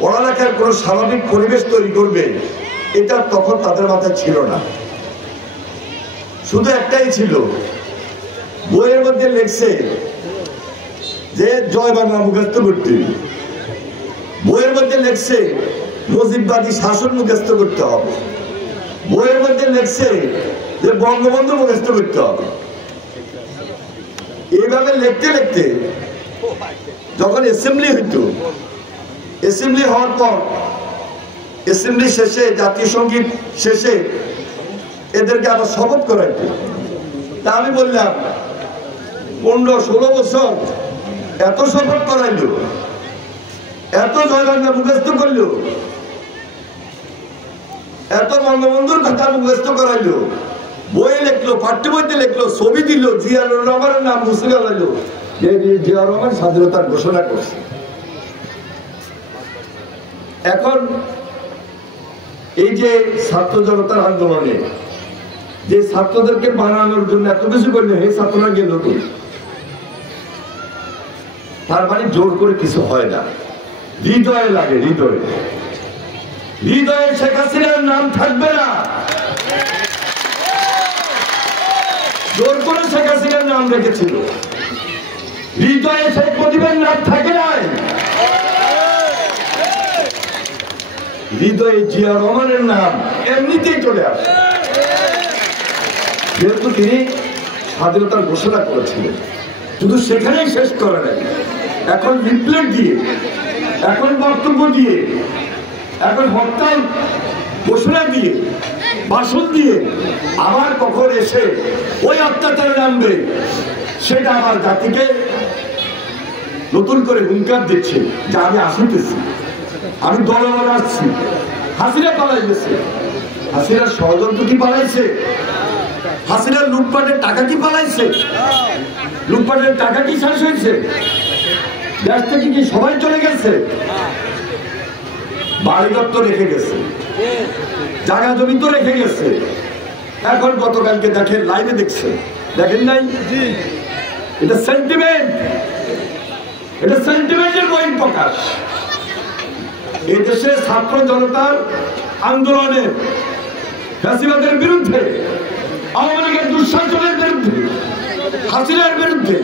পড়ালেখার কোনো স্বাভাবিক পরিবেশ তৈরি করবে, এটা তখন তাদের মাথায় ছিল না। শুধু একটাই ছিল, বইয়ের মধ্যে লেখছে যে জয় বাংলা মুখস্থ করতে, বইয়ের মধ্যে লেখছে মুজিববাদী শাসন মুখস্থ করতে হবে, বইয়ের মধ্যে লেখছে যে বঙ্গবন্ধু মুখস্থ করতে হবে। এইভাবে লিখতে লিখতে যখন অ্যাসেম্বলি হইতো, অ্যাসেম্বলি হওয়ার পর অ্যাসেম্বলি শেষে, জাতীয় সঙ্গীত শেষে এদেরকে আবার শপথ করাইতো। তা আমি বললাম 15-16 বছর এত শপথ করাইলো, এত জয় বাংলা মুখস্থ করলো, এত বঙ্গবন্ধুর কথা মুখস্থ করাইলো, বইয়ে লিখলো, পাঠ্য বইতে লিখলো, ছবি দিল, জিয়াউর রহমানের নাম মুছে গেল, যে জিয়াউর রহমান স্বাধীনতার ঘোষণা করছে। এখন এই যে ছাত্র জনতার আন্দোলনে যে ছাত্রদেরকে বানানোর জন্য এত কিছু করলে, এই ছাত্ররা গেল তো, তার মানে জোর করে কিছু হয় না, হৃদয়ে লাগে, হৃদয়ে, হৃদয়ে শেখ হাসিনার নাম থাকবে না। জোর করে শেখ হাসিনার নাম রেখেছিল, হৃদয়ে শেখ মুজিবের নাম থাকে নাই, হৃদয়ে জিয়া রহমানের নাম এমনিতেই চলে আসে। যেহেতু তিনি স্বাধীনতার ঘোষণা করেছিলেন, শুধু সেখানেই শেষ করে নাই, এখন লিফলেট দিয়ে, এখন বক্তব্য দিয়ে, এখন হরতাল ঘোষণা দিয়ে, ভাষণ দিয়ে আবার কখন এসে ওই অত্যাচারে নামবে, সেটা আমার জাতিকে নতুন করে হুঙ্কার দিচ্ছে যে আমি আসিতেছি, আমি দলে দলে আসছি। হাসিনা পালাই গেছে, হাসিনার ষড়যন্ত্র কি পালাইছে? হাসিনার লুটপাটের টাকা কি পালাইছে? লুটপাটের টাকা কি শেষ হয়েছে? দেশ থেকে কি সবাই চলে গেছে? বাড়িঘর তো রেখে গেছে, জায়গা জমি তো রেখে গেছে। এখন গতকালকে দেখেন, লাইভে দেখছে, দেখেন নাই? এটা সেন্টিমেন্ট, এটা সেন্টিমেন্টের বহিঃ প্রকাশ। এই দেশে ছাত্র জনতার আন্দোলনে ফ্যাসিবাদের বিরুদ্ধে, আওয়ামী লীগের দুঃশাসনের বিরুদ্ধে, হাসিনার বিরুদ্ধে,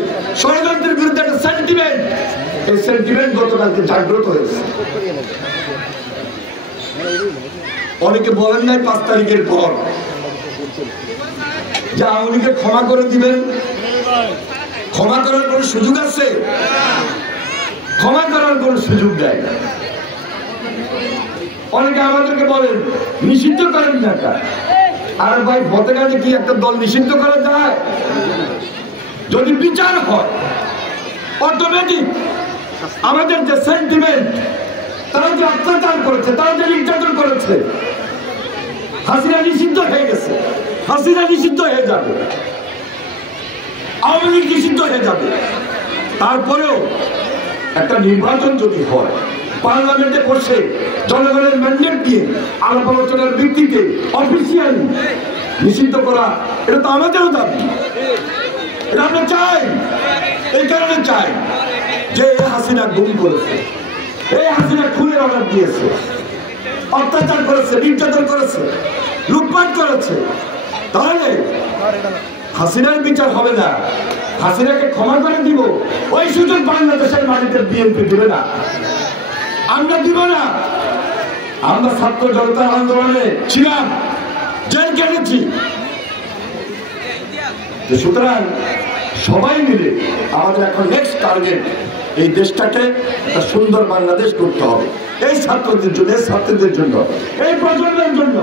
ষড়যন্ত্রের বিরুদ্ধে একটা সেন্টিমেন্ট, এই সেন্টিমেন্ট গতকালকে জাগ্রত হয়েছে। অনেকে বলেন নাই 5 তারিখের পর যে আওয়ামী লীগকে ক্ষমা করে দিবেন। ক্ষমা করার কোন সুযোগ আছে? ক্ষমা করার কোন সুযোগ দেয় না। অনেকে আমাদেরকে বলেন নিষিদ্ধ করেন টাকা। আর ভাই, ভোটারে কি একটা দল নিষিদ্ধ করা যায়? যদি বিচার হয় অটোমেটিক আমাদের যে সেন্টিমেন্ট, তারা যে অত্যাচার করেছে, তারা যে নির্যাতন করেছে, হাসিনা নিষিদ্ধ হয়ে গেছে, হাসিনা নিষিদ্ধ হয়ে যাবে, আওয়ামী লীগ নিষিদ্ধ হয়ে যাবে। তারপরেও একটা নির্বাচন যদি হয়, পার্লামেন্টে বসে জনগণের ম্যান্ডেট দিয়ে আলাপ আলোচনার ভিত্তিতে অফিসিয়ালি নিষিদ্ধ করা, এটা তো আমাদেরও দাবি। এটা আমরা চাই, এই কারণে চাই যে এই হাসিনা গুম করেছে, এই হাসিনা খুনের অর্ডার দিয়েছে, অত্যাচার করেছে, নির্যাতন করেছে, লুটপাট করেছে। তাহলে হাসিনার বিচার হবে না, হাসিনাকে ক্ষমা করে দিব, ওই সুযোগ বাংলাদেশের মাটিতে বিএনপি দিবে না, আমরা দিব না। আমরা ছাত্র জনতার আন্দোলনে ছিলাম, জেল কেটেছি। সুতরাং সবাই মিলে আমাদের এখন নেক্সট টার্গেট, এই দেশটাকে একটা সুন্দর বাংলাদেশ করতে হবে, এই ছাত্রদের জন্য, এই ছাত্রদের জন্য, এই প্রজন্মের জন্য।